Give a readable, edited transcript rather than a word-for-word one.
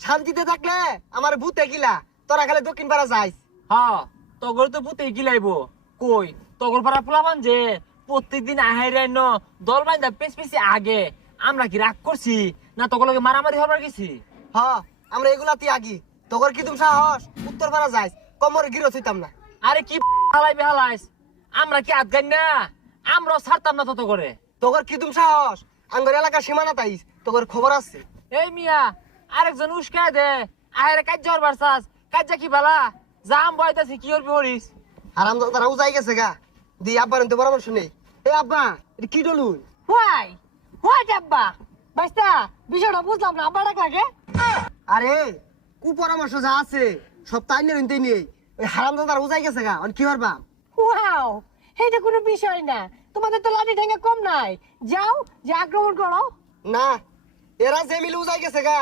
শান্তিতে থাকলে আমার ভূতে গিলা তোরা খালি দক্ষিণ পাড়া যাইস। হ্যাঁ তগর তো পুতে গিলাইব কই তগর পাড়া পোলাবান যে প্রত্যেকদিন আহাইরাইন দল বাইন্দা পেছ পেছি আগে আমরা কি রাগ করছি না তগর লগে মারামারি হবার গেছি? হ আমরা এগুলাতে আগি তোর কি তুমি সাহস উত্তর পাড়া যাইস কমরে গিরো হইতাম না। আরে কি হালাই বেহালাইস আমরা কি আদগাই না আমরাও ছাড়তাম না তত করে। তোর কি তুমি সাহস আঙ্গর এলাকা সীমানা তাইস তোর খবর আছে। এই মিয়া আরেকজন উস্কায় দে আহেরে কাজ যাওয়ার বারসাস কাজা কি বালা জাম বয়তাছি কি করবি হরিস? আরাম তারা উজাই গেছে গা দি আব্বার তো পরামর্শ নেই। এ আব্বা এটা কি ডলুন? হোয়াই হোয়াই আব্বা বাইস্তা বিষয়টা বুঝলাম না, আব্বা ডাক লাগে। আরে কু পরামর্শ যা আছে সব তাই নিয়ে নিতে নিয়ে ওই হারাম তারা উজাই গেছে গা কি করবা? ওয়াও এটা কোনো বিষয় না, তোমাদের তো লাঠি ঠেঙ্গা কম নাই, যাও যে আক্রমণ করো। না এরা যে মিলে উজাই গেছে গা